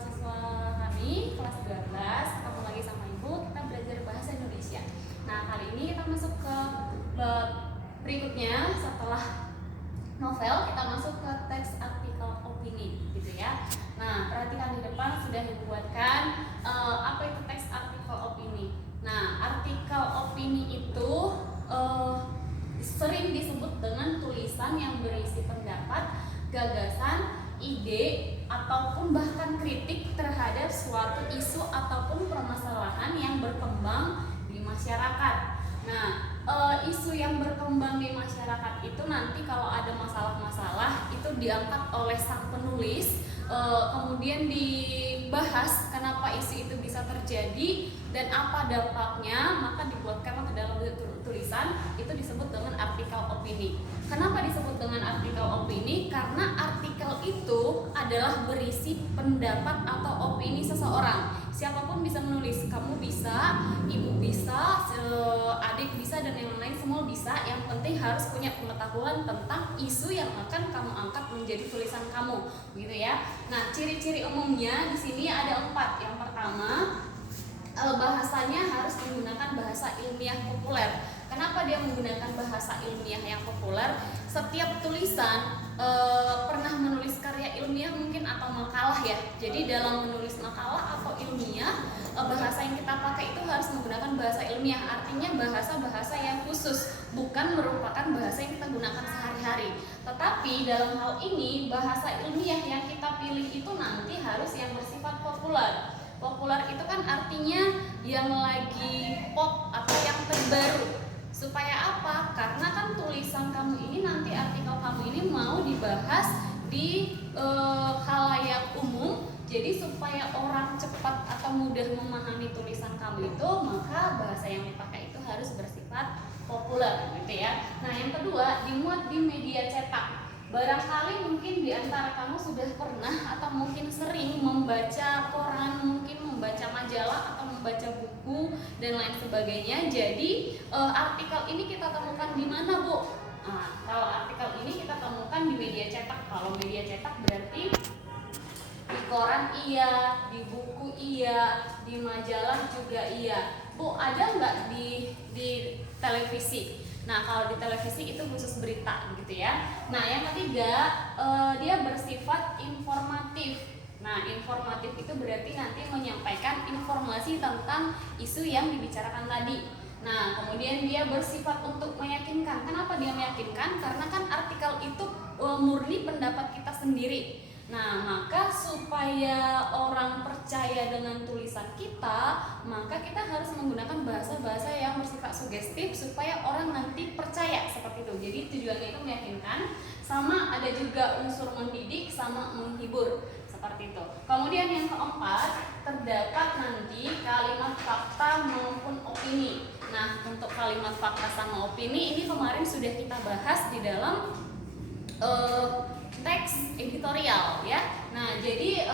siswa kami kelas 12, ketemu lagi sama Ibu, kita belajar bahasa Indonesia. Nah, kali ini kita masuk ke bab berikutnya. Setelah novel, kita masuk ke teks artikel opini, gitu ya. Nah, perhatikan di depan sudah dibuatkan apa itu teks artikel opini. Nah, artikel opini itu sering disebut dengan tulisan yang berisi pendapat, gagasan, ide, ataupun bahkan kritik terhadap suatu isu ataupun permasalahan yang berkembang di masyarakat. Nah, isu yang berkembang di masyarakat itu nanti kalau ada masalah-masalah itu diangkat oleh sang penulis, kemudian dibahas kenapa isu itu bisa terjadi dan apa dampaknya, maka dibuatkan ke dalam tulisan, itu disebut dengan artikel opini. Kenapa disebut dengan artikel opini? Karena artikel itu adalah berisi pendapat atau opini seseorang. Siapapun bisa menulis, kamu bisa, ibu bisa, adik bisa, dan yang lain semua bisa. Yang penting harus punya pengetahuan tentang isu yang akan kamu angkat menjadi tulisan kamu, gitu ya. Nah, ciri-ciri umumnya di sini ada 4. Yang pertama, bahasanya harus menggunakan bahasa ilmiah populer. Kenapa dia menggunakan bahasa ilmiah yang populer? Setiap tulisan pernah menulis karya ilmiah mungkin atau makalah ya. Jadi dalam menulis makalah atau ilmiah, bahasa yang kita pakai itu harus menggunakan bahasa ilmiah. Artinya bahasa-bahasa yang khusus, bukan merupakan bahasa yang kita gunakan sehari-hari. Tetapi dalam hal ini, bahasa ilmiah yang kita pilih itu nanti harus yang bersifat populer. Populer itu kan artinya yang lagi pop atau yang terbaru. Supaya apa? Karena kan tulisan kamu ini nanti, artikel kamu ini mau dibahas di khalayak umum. Jadi supaya orang cepat atau mudah memahami tulisan kamu itu, maka bahasa yang dipakai itu harus bersifat populer, gitu ya. Nah, yang kedua, dimuat di media cetak. Barangkali mungkin di antara kamu sudah pernah atau mungkin sering membaca koran, mungkin membaca majalah atau membaca buku dan lain sebagainya. Jadi artikel ini kita temukan di mana, Bu? Nah, kalau artikel ini kita temukan di media cetak. Kalau media cetak berarti di koran iya, di buku iya, di majalah juga iya. Bu, ada nggak di televisi? Nah, kalau di televisi itu khusus berita, gitu ya. Nah, yang ketiga, dia bersifat informatif. Nah, informatif itu berarti nanti menyampaikan informasi tentang isu yang dibicarakan tadi. Nah, kemudian dia bersifat untuk meyakinkan. Kenapa dia meyakinkan? Karena kan artikel itu murni pendapat kita sendiri. Nah, maka supaya orang percaya dengan tulisan kita, maka kita harus menggunakan bahasa-bahasa yang bersifat sugestif supaya orang nanti percaya, seperti itu. Jadi tujuannya itu meyakinkan, sama ada juga unsur mendidik sama menghibur, seperti itu. Kemudian yang keempat, terdapat nanti kalimat fakta maupun opini. Nah, untuk kalimat fakta sama opini ini kemarin sudah kita bahas di dalam teks editorial ya. Nah, jadi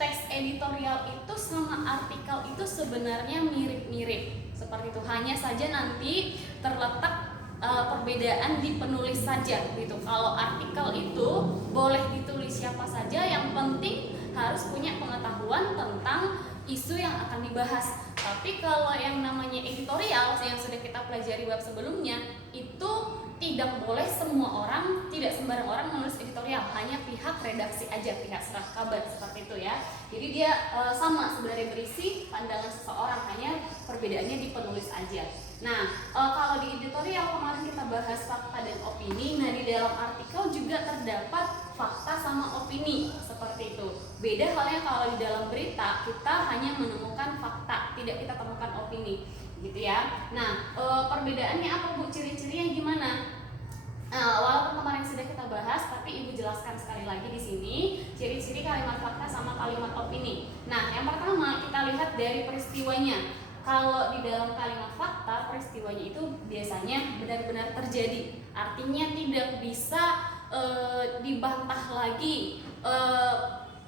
teks editorial itu sama artikel itu sebenarnya mirip-mirip seperti itu. Hanya saja nanti terletak perbedaan di penulis saja gitu. Kalau artikel itu boleh ditulis siapa saja, yang penting harus punya pengetahuan tentang isu yang akan dibahas. Tapi kalau yang namanya editorial yang sudah kita pelajari bab sebelumnya, itu tidak boleh semua orang, tidak sembarang orang menulis editorial, hanya pihak redaksi aja, pihak serah kabar, seperti itu ya. Jadi dia sama sebenarnya berisi pandangan seseorang, hanya perbedaannya di penulis aja. Nah, kalau di editorial kemarin kita bahas fakta dan opini. Nah, di dalam artikel juga terdapat fakta sama opini, seperti itu. Beda halnya kalau di dalam berita kita hanya menemukan fakta, tidak kita temukan opini, gitu ya. Nah, perbedaannya apa, Bu? Ciri-cirinya gimana? Walaupun kemarin sudah kita bahas, tapi Ibu jelaskan sekali lagi di sini ciri-ciri kalimat fakta sama kalimat opini. Nah, yang pertama kita lihat dari peristiwanya. Kalau di dalam kalimat fakta, peristiwanya itu biasanya benar-benar terjadi. Artinya tidak bisa dibantah lagi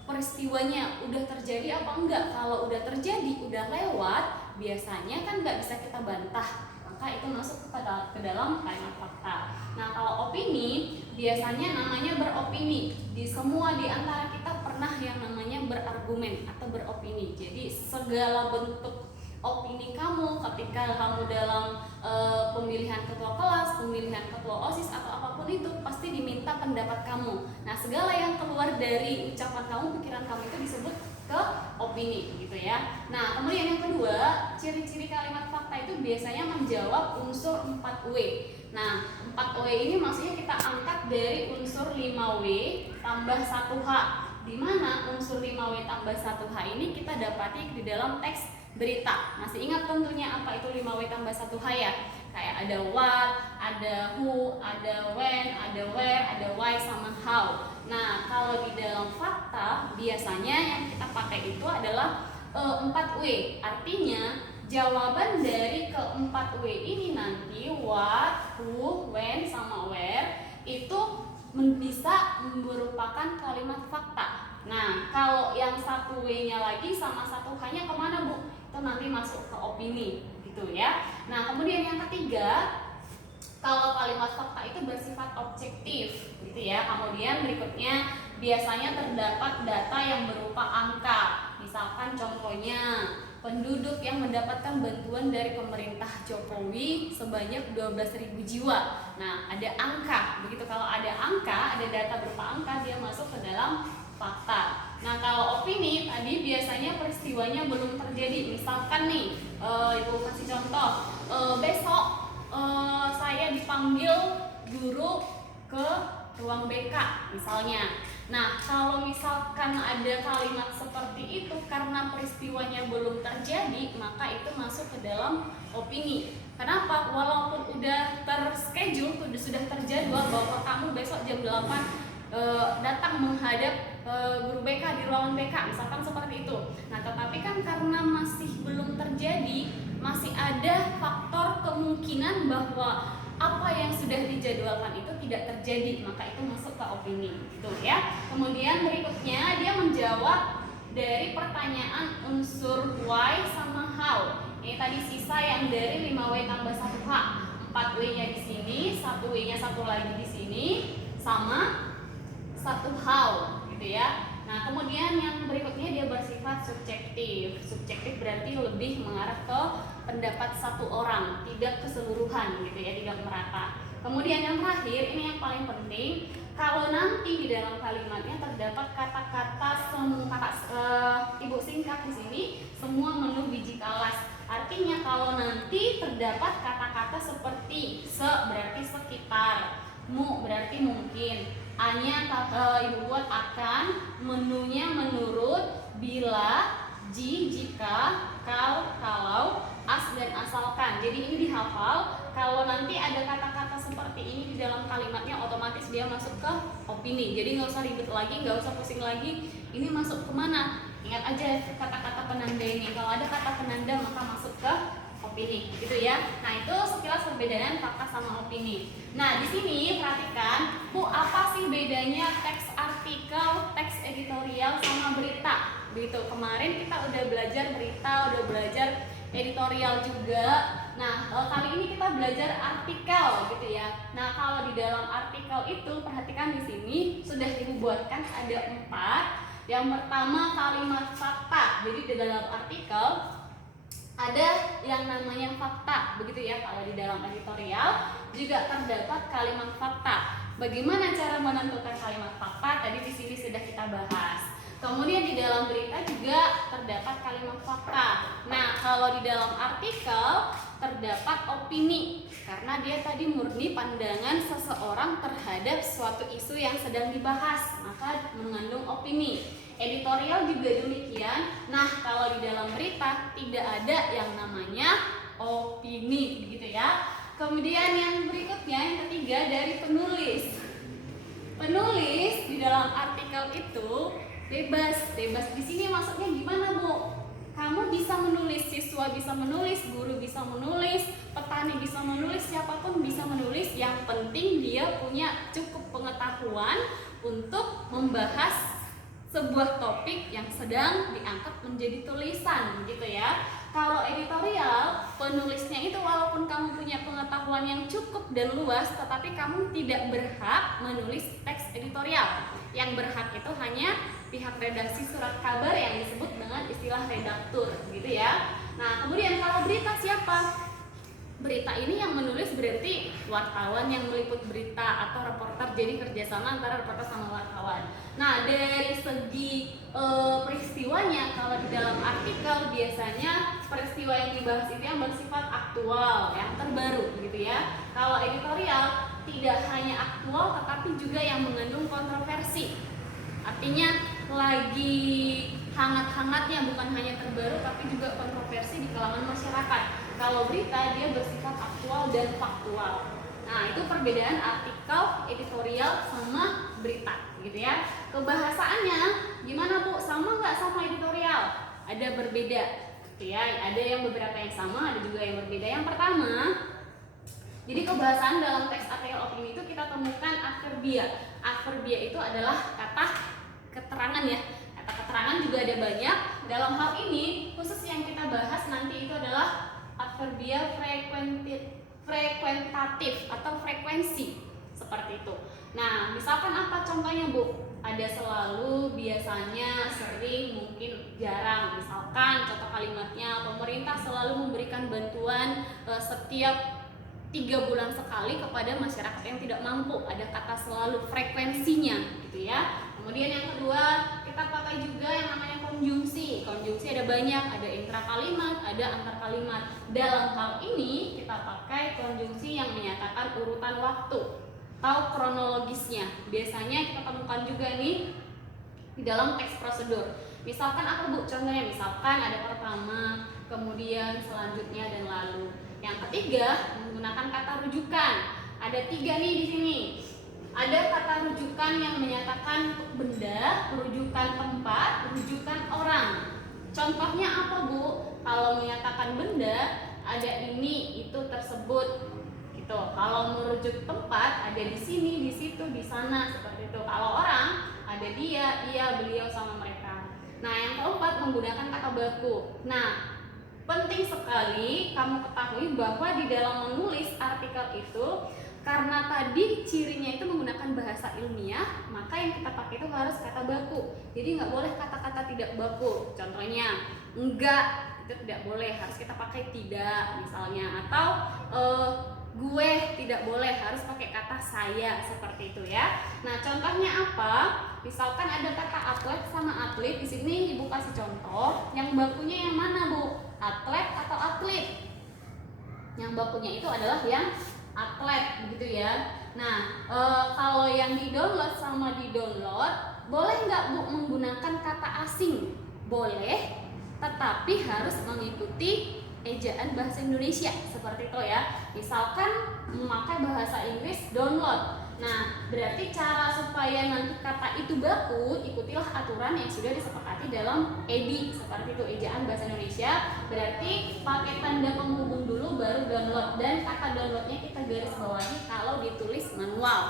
peristiwanya udah terjadi apa enggak. Kalau udah terjadi, udah lewat, biasanya kan nggak bisa kita bantah, maka itu masuk ke dalam kalimat fakta. Nah, kalau opini biasanya namanya beropini. Di semua di antara kita pernah yang namanya yang berargumen atau beropini. Jadi segala bentuk opini kamu ketika kamu dalam pemilihan ketua kelas, pemilihan ketua OSIS atau apapun itu pasti diminta pendapat kamu. Nah, segala yang keluar dari ucapan kamu, pikiran kamu itu disebut ke opini gitu ya. Nah, kemudian yang kedua, ciri-ciri kalimat fakta itu biasanya menjawab unsur 4W. Nah, 4W ini maksudnya kita angkat dari unsur 5W tambah 1H, di mana unsur 5W tambah 1H ini kita dapati di dalam teks berita. Masih ingat tentunya apa itu 5W tambah 1H ya? Kayak ada what, ada who, ada when, ada where, ada why, sama how. Nah, kalau di dalam fakta biasanya yang kita pakai itu adalah 4W. Artinya jawaban dari keempat W ini nanti what, who, when, sama where itu bisa merupakan kalimat fakta. Nah, kalau yang 1W-nya lagi sama 1H-nya kemana, Bu? Itu nanti masuk ke opini gitu ya. Nah, kemudian yang ketiga, kalau kalimat fakta itu bersifat objektif gitu ya. Kemudian berikutnya biasanya terdapat data yang berupa angka. Misalkan contohnya penduduk yang mendapatkan bantuan dari pemerintah Jokowi sebanyak 12.000 jiwa. Nah, ada angka. Begitu, kalau ada angka, ada data berupa angka, dia masuk ke dalam fakta. Nah, kalau opini tadi biasanya peristiwanya belum terjadi. Misalkan nih, Ibu kasih contoh, besok saya dipanggil guru ke ruang BK misalnya. Nah, kalau misalkan ada kalimat seperti itu karena peristiwanya belum terjadi, maka itu masuk ke dalam opini. Kenapa? Walaupun udah terschedule, sudah terjadwal bahwa kamu besok jam 8 datang menghadap guru BK di ruangan BK, misalkan seperti itu. Nah, tetapi kan karena masih belum terjadi, masih ada faktor kemungkinan bahwa apa yang sudah dijadwalkan itu tidak terjadi, maka itu masuk ke opini gitu ya. Kemudian berikutnya dia menjawab dari pertanyaan unsur why sama how. Ini tadi sisa yang dari 5W tambah 1H. 4W-nya di sini, 1W-nya satu lagi di sini, sama 1 how gitu ya. Nah, kemudian yang berikutnya dia bersifat subjektif. Subjektif berarti lebih mengarah ke pendapat satu orang, tidak keseluruhan gitu ya, tidak merata. Kemudian yang terakhir, ini yang paling penting, kalau nanti di dalam kalimatnya terdapat kata-kata Ibu singkat di sini, semua menu biji kalas. Artinya kalau nanti terdapat kata-kata seperti se berarti sekitar, mu berarti mungkin, A-nya Ibu buat akan, menunya menurut, bila, jika, kalau, as dan asalkan. Jadi ini dihafal. Kalau nanti ada kata-kata seperti ini di dalam kalimatnya, otomatis dia masuk ke opini. Jadi nggak usah ribet lagi, nggak usah pusing lagi. Ini masuk kemana? Ingat aja kata-kata penanda ini. Kalau ada kata penanda maka masuk ke opini, gitu ya. Nah, itu sekilas perbedaan fakta sama opini. Nah, di sini perhatikan, Bu, apa sih bedanya teks artikel, teks editorial sama berita? Begitu. Kemarin kita udah belajar berita, udah belajar editorial juga. Nah, kali ini kita belajar artikel gitu ya. Nah, kalau di dalam artikel itu perhatikan di sini sudah dibuatkan ada 4. Yang pertama kalimat fakta. Jadi di dalam artikel ada yang namanya fakta, begitu ya. Kalau di dalam editorial juga terdapat kalimat fakta. Bagaimana cara menentukan kalimat fakta? Tadi di sini sudah kita bahas. Kemudian di dalam berita juga terdapat kalimat fakta. Nah, kalau di dalam artikel terdapat opini, karena dia tadi murni pandangan seseorang terhadap suatu isu yang sedang dibahas, maka mengandung opini. Editorial juga demikian. Nah, kalau di dalam berita tidak ada yang namanya opini, begitu ya. Kemudian yang berikutnya, yang ketiga dari penulis. Penulis di dalam artikel itu bebas. Bebas di sini maksudnya gimana, Bu? Kamu bisa menulis, siswa bisa menulis, guru bisa menulis, petani bisa menulis, siapapun bisa menulis. Yang penting dia punya cukup pengetahuan untuk membahas sebuah topik yang sedang diangkat menjadi tulisan, gitu ya. Kalau editorial, penulisnya itu walaupun kamu punya pengetahuan yang cukup dan luas, tetapi kamu tidak berhak menulis teks editorial. Yang berhak itu hanya pihak redaksi surat kabar yang disebut dengan istilah redaktur, gitu ya. Nah, kemudian kalau berita siapa? Berita ini yang menulis berarti wartawan yang meliput berita atau reporter, jadi kerjasama antara reporter sama wartawan. Nah, dari segi peristiwanya, kalau di dalam artikel biasanya peristiwa yang dibahas itu yang bersifat aktual, yang terbaru gitu ya. Kalau editorial tidak hanya aktual tetapi juga yang mengandung kontroversi. Artinya lagi hangat-hangatnya, bukan hanya terbaru tapi juga kontroversi di kalangan masyarakat. Kalau berita dia bersifat aktual dan faktual. Nah, itu perbedaan artikel, editorial sama berita gitu ya. Kebahasaannya gimana Bu? Sama nggak sama editorial? Ada berbeda gitu ya. Ada yang beberapa yang sama, ada juga yang berbeda. Yang pertama, jadi kebahasaan dalam teks artikel opini itu kita temukan adverbia. Adverbia itu adalah kata keterangan ya. Kata keterangan juga ada banyak. Dalam hal ini khusus yang kita bahas nanti itu adalah adverbia frekuentatif atau frekuensi seperti itu. Nah, misalkan apa contohnya Bu? Ada selalu, biasanya, sering, mungkin, jarang. Misalkan contoh kalimatnya, pemerintah selalu memberikan bantuan setiap 3 bulan sekali kepada masyarakat yang tidak mampu. Ada kata selalu, frekuensinya gitu ya. Kemudian yang kedua, kita pakai juga yang namanya konjungsi. Konjungsi ada banyak, ada intra kalimat, ada antar kalimat. Dalam hal ini kita pakai konjungsi yang menyatakan urutan waktu atau kronologisnya. Biasanya kita temukan juga nih di dalam teks prosedur. Misalkan apa Bu? Contohnya misalkan ada pertama, kemudian selanjutnya dan lalu. Yang ketiga menggunakan kata rujukan. Ada 3 nih di sini. Ada kata rujukan yang menyatakan benda, rujukan tempat, rujukan orang. Contohnya apa Bu? Kalau menyatakan benda, ada ini, itu, tersebut gitu. Kalau merujuk tempat, ada di sini, di situ, di sana, seperti itu. Kalau orang, ada dia, ia, beliau, sama mereka. Nah, yang keempat menggunakan kata baku. Nah, penting sekali kamu ketahui bahwa di dalam menulis artikel itu, karena tadi cirinya itu menggunakan bahasa ilmiah, maka yang kita pakai itu harus kata baku. Jadi nggak boleh kata-kata tidak baku. Contohnya, enggak, itu tidak boleh, harus kita pakai tidak misalnya. Atau gue tidak boleh, harus pakai kata saya, seperti itu ya. Nah, contohnya apa? Misalkan ada kata atlet sama atlet, di sini Ibu kasih contoh. Yang bakunya yang mana Bu? Atlet atau atlet? Yang bakunya itu adalah yang atlet, begitu ya. Nah, kalau yang di-download sama di-download, boleh nggak Bu menggunakan kata asing? Boleh, tetapi harus mengikuti ejaan bahasa Indonesia, seperti itu ya. Misalkan memakai bahasa Inggris download. Nah, berarti cara supaya nanti kata itu baku, ikutilah aturan yang sudah disepakati dalam EBI, seperti itu, ejaan bahasa Indonesia. Berarti pakai tanda penghubung dulu baru download, dan kata downloadnya kita garis bawahi kalau ditulis manual.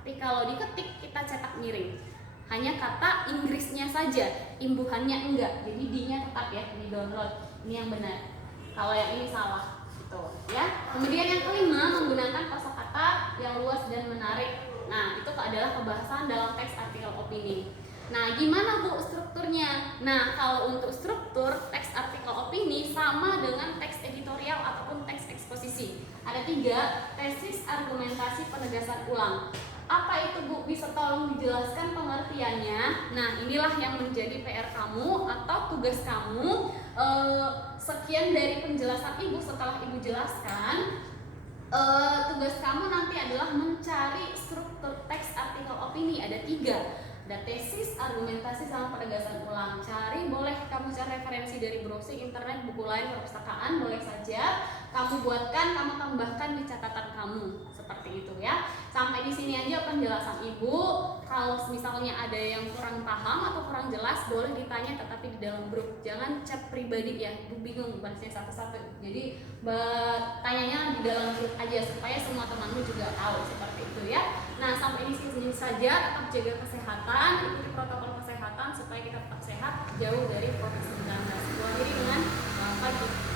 Tapi kalau diketik kita cetak miring. Hanya kata Inggrisnya saja, imbuhannya enggak. Jadi D-nya tetap ya di download. Ini yang benar. Kalau yang ini salah, gitu ya. Kemudian yang kelima, menggunakan kosakata yang luas dan menarik. Nah, itu adalah kebahasan dalam teks artikel opini. Nah, gimana Bu strukturnya? Nah, kalau untuk struktur teks artikel opini sama dengan teks editorial ataupun teks eksposisi. Ada 3, tesis, argumentasi, penegasan ulang. Apa itu Bu? Bisa tolong dijelaskan pengertiannya? Nah, inilah yang menjadi PR kamu atau tugas kamu. Sekian dari penjelasan Ibu. Setelah Ibu jelaskan, tugas kamu nanti adalah mencari struktur teks artikel opini. Ada 3. Ada tesis, argumentasi, sama penegasan ulang. Cari, boleh kamu cari referensi dari browsing internet, buku lain, perpustakaan, boleh saja. Kamu buatkan, kamu tambahkan di catatan kamu, seperti itu ya. Sampai di sini aja penjelasan Ibu. Kalau misalnya ada yang kurang paham atau kurang jelas, boleh ditanya, tetapi di dalam grup. Jangan chat pribadi ya, Ibu bingung bahasnya satu-satu. Jadi tanyanya di dalam grup aja supaya semua temanmu juga tahu, seperti itu ya. Nah, sampai di sini saja. Tetap jaga kesehatan, ikuti protokol kesehatan supaya kita tetap sehat, jauh dari COVID-19. Akhiri dengan pagi.